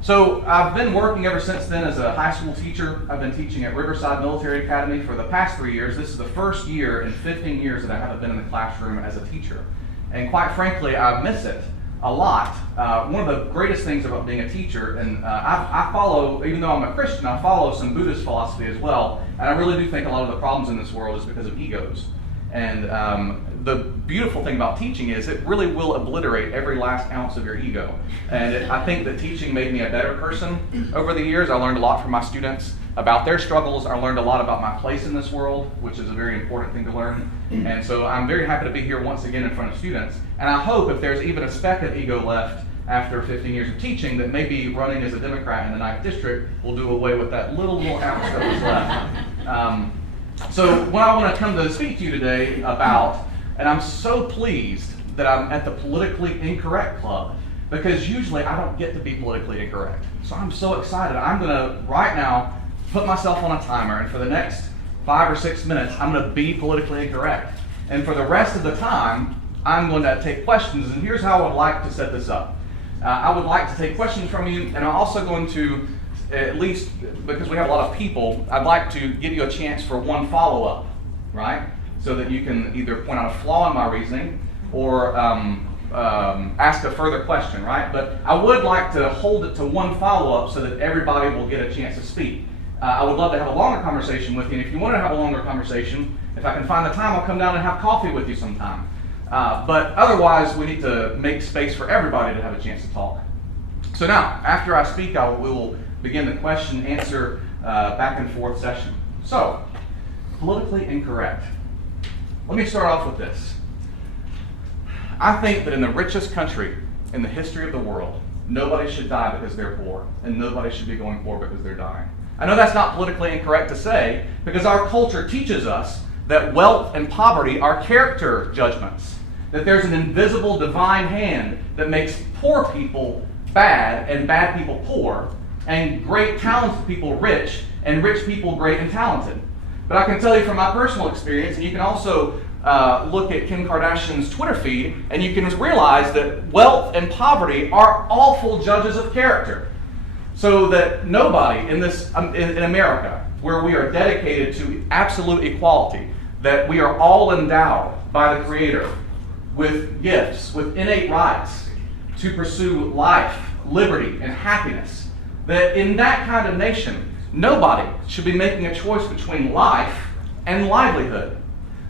So I've been working ever since then as a high school teacher. I've been teaching at Riverside Military Academy for the past 3 years. This is the first year in 15 years that I haven't been in the classroom as a teacher. And quite frankly, I miss it a lot. One of the greatest things about being a teacher, and I follow, even though I'm a Christian, I follow some Buddhist philosophy as well. And I really do think a lot of the problems in this world is because of egos. And the beautiful thing about teaching is it really will obliterate every last ounce of your ego. And I think that teaching made me a better person over the years. I learned a lot from my students about their struggles. I learned a lot about my place in this world, which is a very important thing to learn. And so I'm very happy to be here once again in front of students. And I hope if there's even a speck of ego left after 15 years of teaching, that maybe running as a Democrat in the 9th District will do away with that little ounce that was left. So what I want to come to speak to you today about, and I'm so pleased that I'm at the Politically Incorrect Club, because usually I don't get to be politically incorrect. So I'm so excited. I'm going to, right now, put myself on a timer, and for the next 5 or 6 minutes, I'm going to be politically incorrect. And for the rest of the time, I'm going to take questions, and here's how I would like to set this up. I would like to take questions from you, and I'm also going to, at least because we have a lot of people, I'd like to give you a chance for one follow-up, right? So that you can either point out a flaw in my reasoning or ask a further question, right? But I would like to hold it to one follow-up so that everybody will get a chance to speak. I would love to have a longer conversation with you, and if you want to have a longer conversation, if I can find the time, I'll come down and have coffee with you sometime. But otherwise, we need to make space for everybody to have a chance to talk. So now, after I speak, we will begin the question-answer back and forth session. So, politically incorrect. Let me start off with this. I think that in the richest country in the history of the world, nobody should die because they're poor, and nobody should be going poor because they're dying. I know that's not politically incorrect to say, because our culture teaches us that wealth and poverty are character judgments, that there's an invisible divine hand that makes poor people bad and bad people poor, and great talented people rich, and rich people great and talented. But I can tell you from my personal experience, and you can also look at Kim Kardashian's Twitter feed, and you can realize that wealth and poverty are awful judges of character. So that nobody in America, where we are dedicated to absolute equality, that we are all endowed by the Creator with gifts, with innate rights to pursue life, liberty, and happiness, that in that kind of nation, nobody should be making a choice between life and livelihood.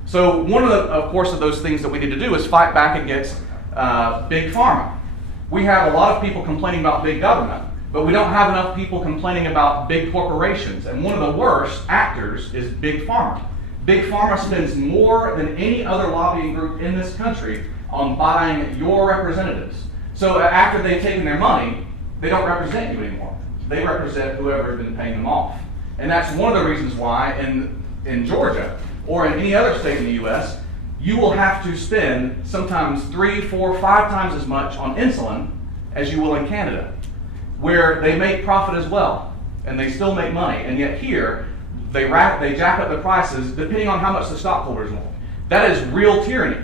So one of course, of those things that we need to do is fight back against big pharma. We have a lot of people complaining about big government, but we don't have enough people complaining about big corporations. And one of the worst actors is big pharma. Big pharma spends more than any other lobbying group in this country on buying your representatives. So after they've taken their money, they don't represent you anymore. They represent whoever has been paying them off. And that's one of the reasons why in Georgia or in any other state in the U.S., you will have to spend sometimes 3, 4, 5 times as much on insulin as you will in Canada, where they make profit as well, and they still make money. And yet here, they jack up the prices depending on how much the stockholders want. That is real tyranny.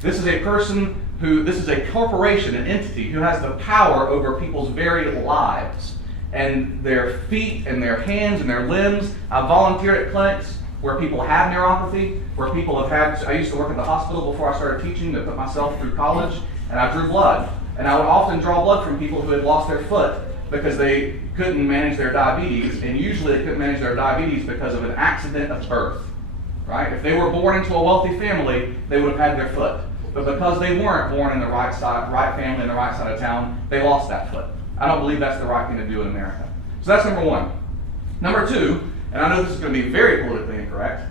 This is a person this is a corporation, an entity, who has the power over people's very lives and their feet and their hands and their limbs. I volunteered at clinics where people have neuropathy, where people have had, I used to work at the hospital before I started teaching to put myself through college, and I drew blood. And I would often draw blood from people who had lost their foot because they couldn't manage their diabetes, and usually they couldn't manage their diabetes because of an accident of birth, right? If they were born into a wealthy family, they would have had their foot. But because they weren't born in the right family in the right side of town, they lost that foot. I don't believe that's the right thing to do in America. So that's number one. Number two, and I know this is going to be very politically incorrect,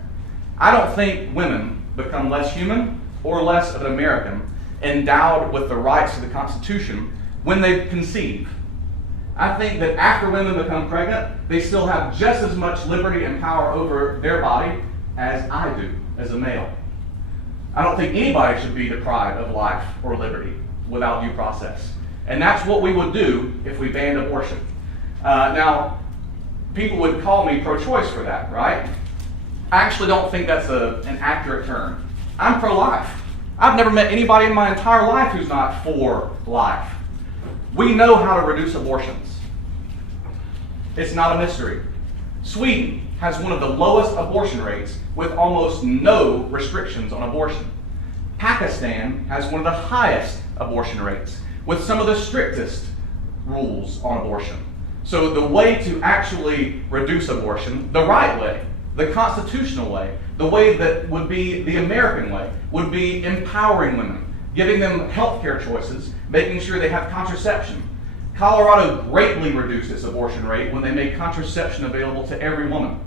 I don't think women become less human or less of an American endowed with the rights of the Constitution when they conceive. I think that after women become pregnant, they still have just as much liberty and power over their body as I do as a male. I don't think anybody should be deprived of life or liberty without due process. And that's what we would do if we banned abortion. Now, people would call me pro-choice for that, right? I actually don't think that's an accurate term. I'm pro-life. I've never met anybody in my entire life who's not for life. We know how to reduce abortions. It's not a mystery. Sweden has one of the lowest abortion rates with almost no restrictions on abortion. Pakistan has one of the highest abortion rates with some of the strictest rules on abortion. So the way to actually reduce abortion, the right way, the constitutional way, the way that would be the American way, would be empowering women, giving them health care choices, making sure they have contraception. Colorado greatly reduced its abortion rate when they made contraception available to every woman.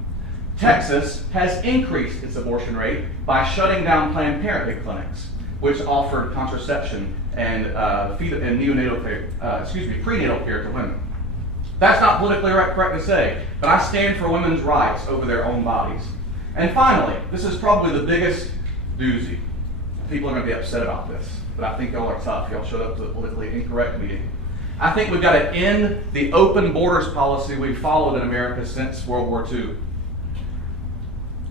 Texas has increased its abortion rate by shutting down Planned Parenthood clinics, which offered contraception and prenatal care to women. That's not politically correct to say, but I stand for women's rights over their own bodies. And finally, this is probably the biggest doozy. People are going to be upset about this, but I think y'all are tough. Y'all showed up to the politically incorrect meeting. I think we've got to end the open borders policy we've followed in America since World War II.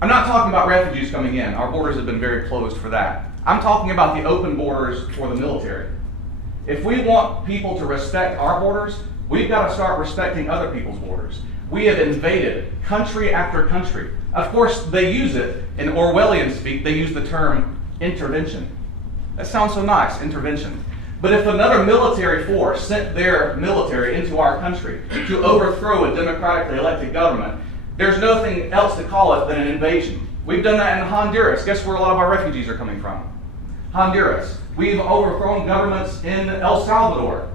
I'm not talking about refugees coming in. Our borders have been very closed for that. I'm talking about the open borders for the military. If we want people to respect our borders, we've got to start respecting other people's borders. We have invaded country after country. Of course, they use it, in Orwellian speak, they use the term intervention. That sounds so nice, intervention. But if another military force sent their military into our country to overthrow a democratically elected government, there's nothing else to call it than an invasion. We've done that in Honduras. Guess where a lot of our refugees are coming from? Honduras. We've overthrown governments in El Salvador.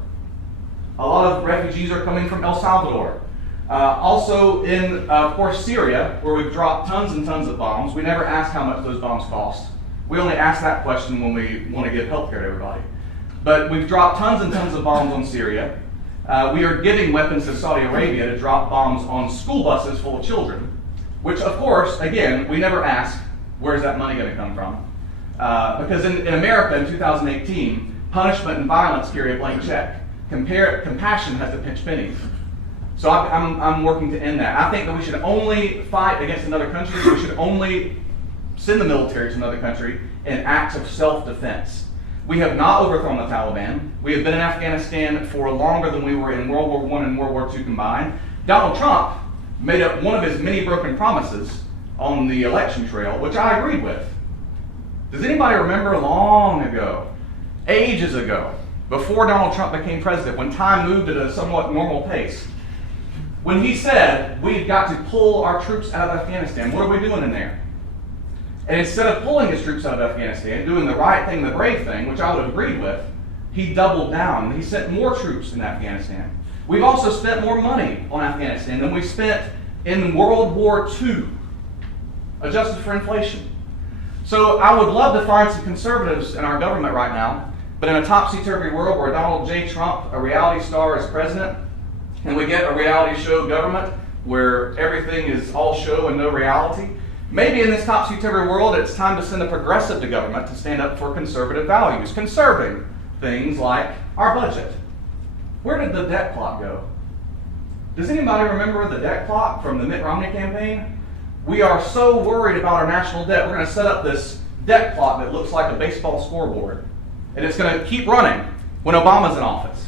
A lot of refugees are coming from El Salvador. Also in, of course, Syria, where we've dropped tons and tons of bombs. We never ask how much those bombs cost. We only ask that question when we want to give health care to everybody. But we've dropped tons and tons of bombs on Syria. We are giving weapons to Saudi Arabia to drop bombs on school buses full of children, which, of course, again, we never ask, where's that money going to come from? Because in America in 2018, punishment and violence carry a blank check. Compassion has to pinch pennies. So I'm working to end that. I think that we should only fight against another country. We should only send the military to another country in acts of self-defense. We have not overthrown the Taliban. We have been in Afghanistan for longer than we were in World War I and World War II combined. Donald Trump made up one of his many broken promises on the election trail, which I agreed with. Does anybody remember long ago, ages ago, before Donald Trump became president, when time moved at a somewhat normal pace, when he said we've got to pull our troops out of Afghanistan? What are we doing in there? And instead of pulling his troops out of Afghanistan, doing the right thing, the brave thing, which I would have agreed with, he doubled down. He sent more troops in Afghanistan. We've also spent more money on Afghanistan than we spent in World War II, adjusted for inflation. So I would love to find some conservatives in our government right now, but in a topsy-turvy world where Donald J. Trump, a reality star, is president, and we get a reality show government where everything is all show and no reality, maybe in this topsy-turvy world, it's time to send a progressive to government to stand up for conservative values, conserving things like our budget. Where did the debt clock go? Does anybody remember the debt clock from the Mitt Romney campaign? We are so worried about our national debt, we're going to set up this debt clock that looks like a baseball scoreboard. And it's going to keep running when Obama's in office.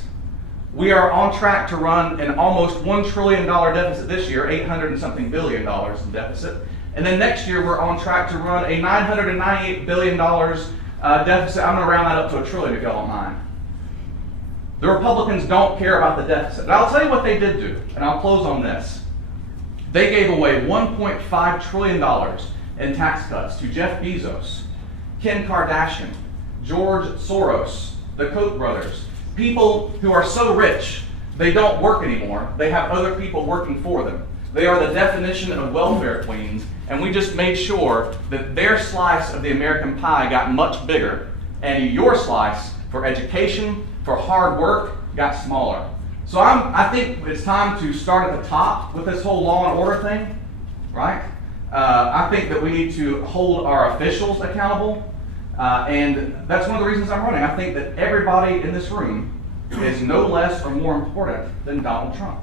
We are on track to run an almost $1 trillion deficit this year, $800 and something billion in deficit. And then next year, we're on track to run a $998 billion deficit. I'm going to round that up to $1 trillion if y'all don't mind. The Republicans don't care about the deficit. But I'll tell you what they did do, and I'll close on this. They gave away $1.5 trillion in tax cuts to Jeff Bezos, Kim Kardashian, George Soros, the Koch brothers, people who are so rich they don't work anymore. They have other people working for them. They are the definition of welfare queens, and we just made sure that their slice of the American pie got much bigger, and your slice for education, for hard work, got smaller. So I think it's time to start at the top with this whole law and order thing, right? I think that we need to hold our officials accountable, and that's one of the reasons I'm running. I think that everybody in this room is no less or more important than Donald Trump.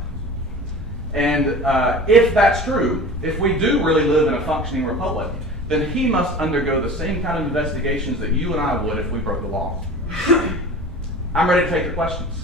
And if that's true, if we do really live in a functioning republic, then he must undergo the same kind of investigations that you and I would if we broke the law. I'm ready to take your questions.